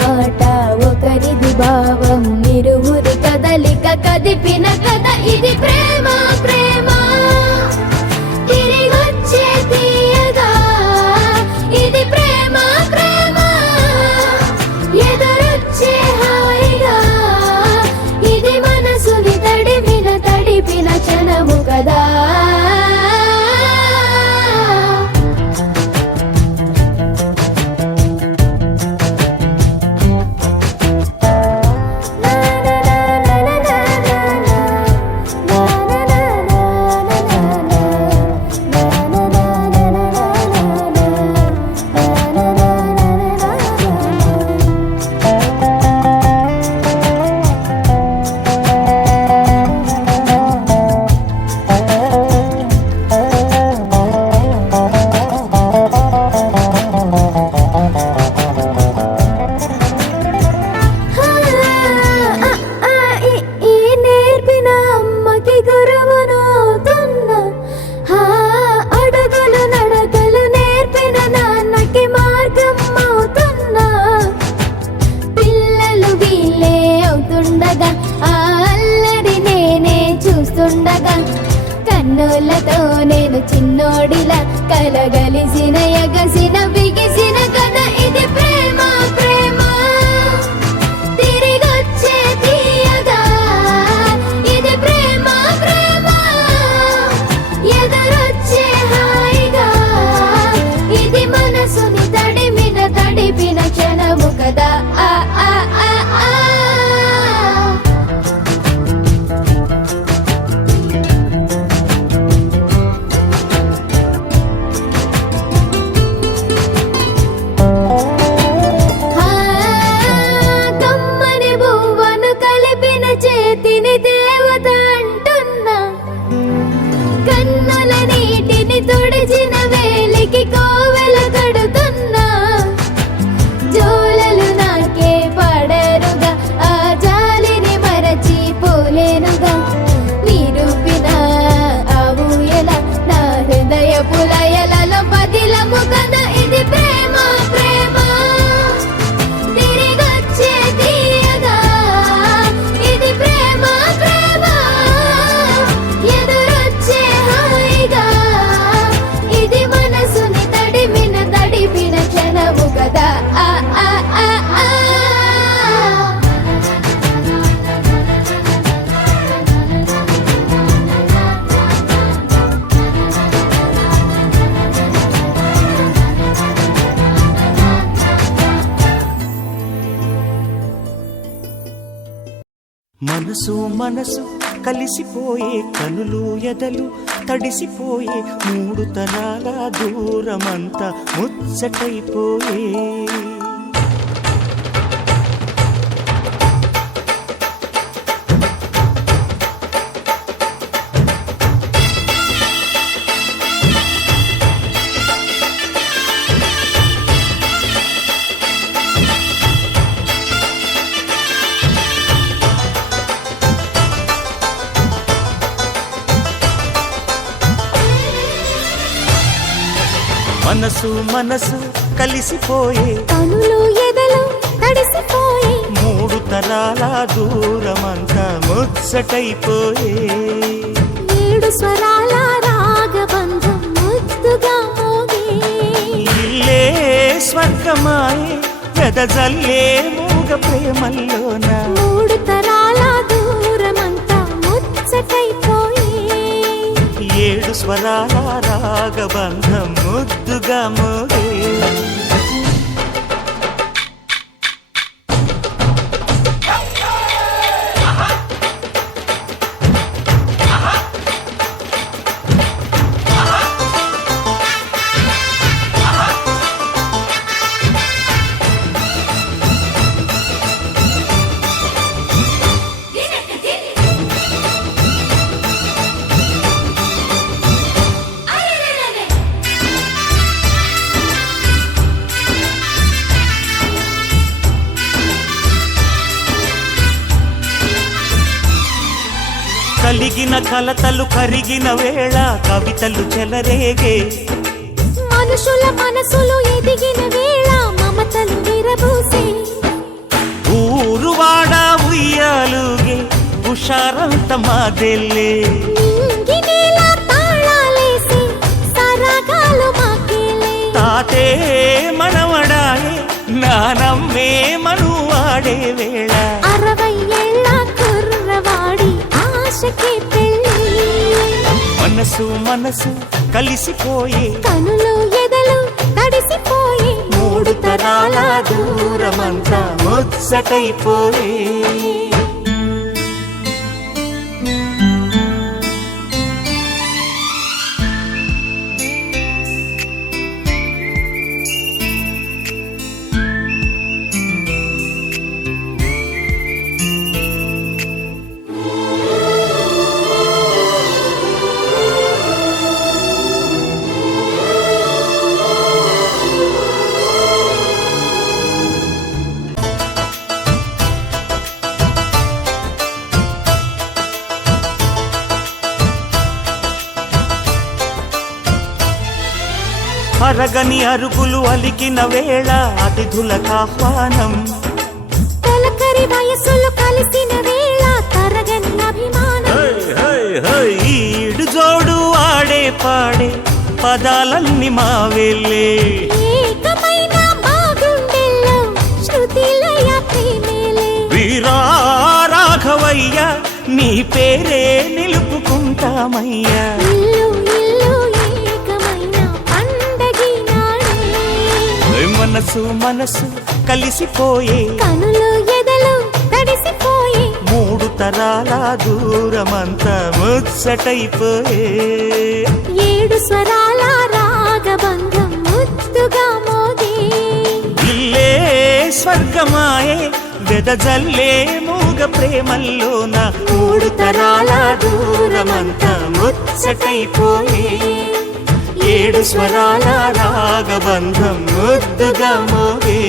మాట ఒకరిది భావం ఇరువురి కదలిక కదిపిన కథ ఇది ప్రేమ ప్రేమ తిరిగొచ్చే తీయగా ఇది ప్రేమ ప్రేమ ఎదురొచ్చే హాయిగా ఇది మనసుని తడిపిన క్షణము కదా కన్నులతో నేను చిన్నోడిలా కలగలిసిన ఎగసిన బిగిసిన కథ ఇది ప్రేమ ప్రేమ తిరిగొచ్చే తీయగా ఇది ప్రేమ ప్రేమ ఎదురొచ్చే హాయిగా ఇది మనసుని తడిపిన క్షణము కదా ఆ ఆ ఆ ఆ తొడిచిన వేలికి కోవెల కడుతున్నా జోలలు నాకే పడరుగా ఆ జాలిని మరచి పోలేనుగా నిరూపిన ఆ ఊయల నా హృదయ పులయలలో పదిలము కదా ఇది ప్రేమ ప్రేమ తిరిగొచ్చే తీయగా ఇది ప్రేమ ప్రేమ ఎదురొచ్చే హాయిగా ఇది మనసుని తడిపిన క్షణము కదా ఆ ఆ ఆ ఆ మనసు మనసు కలిసిపోయే కనులు ఎదలు తడిసిపోయే మూడు తరాల దూరమంతా ముచ్చటైపోయే మనసు మనసు కలిసిపోయే కనులు ఎదలు తడిసిపోయే మూడు తరాల దూరమంతా ముచ్చటైపోయే ఏడు స్వరాల రాగబంధం ముద్దుగా మోగే ఇల్లే స్వర్గమాయే వెదజల్లే మూగ ప్రేమల్లోన మూడు తరాల దూరమంతా ముచ్చటైపోయే ఏడు స్వరాల రాగబంధం ముద్దుగా మోగే కలిగిన కలతలు కరిగిన వేళ కవితలు చెలరేగే మనుషుల మనసులు ఎదిగిన వేళ మమతలు విరబూసే హుషారంత మాదెల్లే నింగినేల తాళాలేసి సరాగాలు మాకేలే తాతే మనవడాయే నానమ్మే మనువాడే వేళ 60 ఏళ్ళ కుర్రవాడి ఆశకి పెళ్ళి మనసు మనసు కలిసిపోయే కనులు ఎదలు తడిసిపోయి 3 తరాల దూరమంతా ముచ్చటైపోయే అరగని అరుగులు అలికిన వేళ అతిథులకాహ్వానం తొలకరి వయసులు కలిసిన వేళ తరగని అభిమానం ఈడు జోడు ఆడే పాడే పదాలన్నీ మావెళ్ళే ఏకమైన మా గుండెల్లో శృతిలయ ప్రేమేలే వీరా రాఘవయ్య నీ పేరే నిలుపుకుంటామయ్యా ఇల్లు ఇల్లు ఏకమైన పండగి నాడే మనసు మనసు కలిసిపోయే కనులు ఎదలు తడిసిపోయి 3 తరాల దూరమంతా ముచ్చటైపోయే 7 స్వరాల రాగబంధం ముద్దుగా మోగే ఇల్లే స్వర్గమాయే వెదజల్లే మూగ ప్రేమల్లోన 3 తరాల దూరమంతా ముచ్చటైపోయే 7 స్వరాల రాగబంధం ముద్దుగా మోగే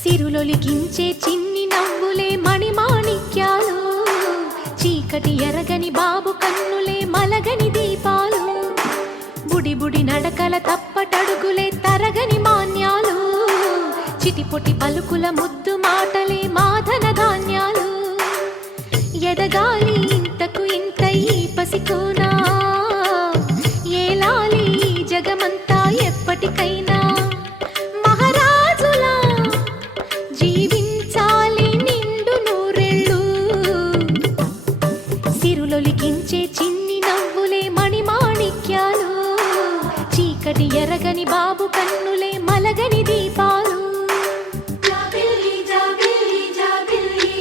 సిరులొలికించే చిన్ని నవ్వులే మణిమాణిక్యాలు చీకటి ఎరగని బాబు కన్నులే మలగని దీపాలు బుడి బుడి నడకల తప్పటడుగులే తరగని మాన్యాలు చిటిపొటి పలుకుల ముద్దు మాటలే మాధన ధాన్యాలు ఎదగాలి ఇంతకు ఇంత ఈ పసికోనా ఏలాలి ఈ జగమంతా ఎప్పటికైనా మహారాజులా జీవించాలి నిండు నూరెళ్ళు సిరులొలికించే చిన్ని నవ్వులే మణిమాణిక్యాలు చీకటి ఎరగని బాబు కన్నులే మలగని దీపాలు జాబిల్లి జాబిల్లి జాబిల్లి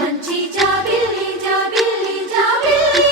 మంచి జాబిల్లి జాబిల్లి జాబిల్లి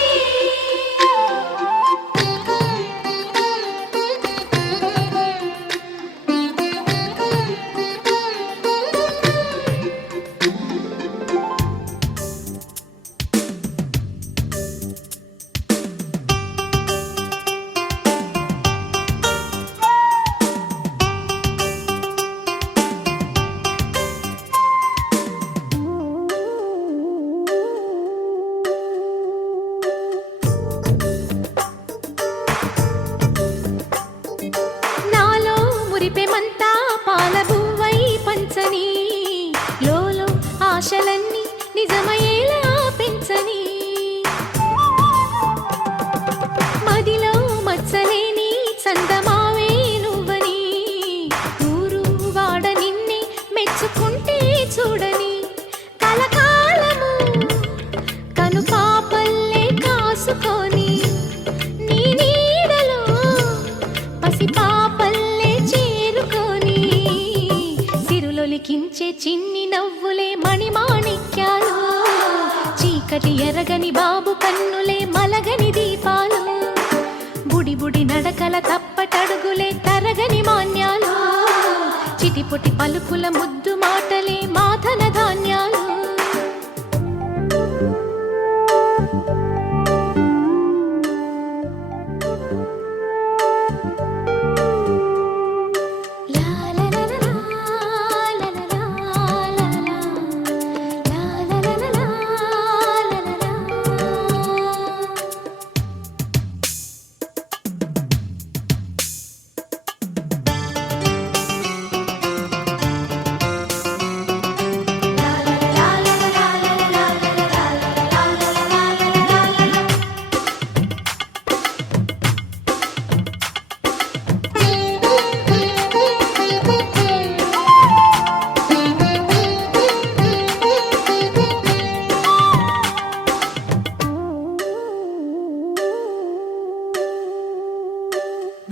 నాలో మురిపెమంతా పాలబువ్వై పంచని లోలో ఆశలన్నీ నిజమయ్యేలా పెంచని మదిలో మచ్చలేని చందమావే నువ్వని ఊరు వాడ నిన్నే మెచ్చుకుంటే చూడని కలకాలము కను పాపల్లే కాసుకొని నీ నీడలో పసిపాపల్లే చేరుకొని సిరులొలికించే చిన్ని నవ్వులే మణిమాణిక్యాలు చీకటి ఎరగని బాబు కన్నులే మలగని దీపాలు బుడి నడకల తప్పటడుగులే తరగని మాన్యాలు చిటిపొటి పలుకుల ముద్దు మాటలే మాధన ధాన్యాలు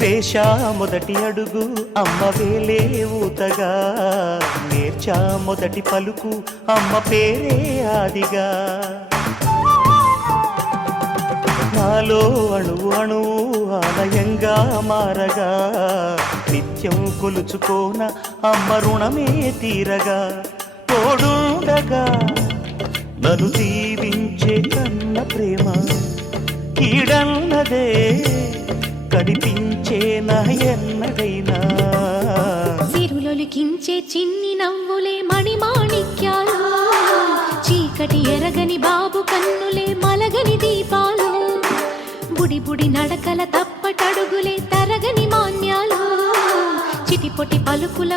వేశా మొదటి అడుగు అమ్మ వేలే ఊతగా నేర్చా మొదటి పలుకు అమ్మ పేరే ఆదిగా నాలో అణువు అణువు ఆలయంగా మారగా నిత్యం కొలుచుకోన అమ్మ రుణమే తీరగా తోడుండగా నన్ను దీవించే కన్న ప్రేమ కీడన్నదే కనిపించే నా ఎన్నడైనా సిరులొలికించే చిన్ని నవ్వులే మణిమాణిక్యాలు చీకటి ఎరగని బాబు కన్నులే మలగని దీపాలు బుడి బుడి నడకల తప్పటడుగులే తరగని మాన్యాలు చిటిపొటి పలుకుల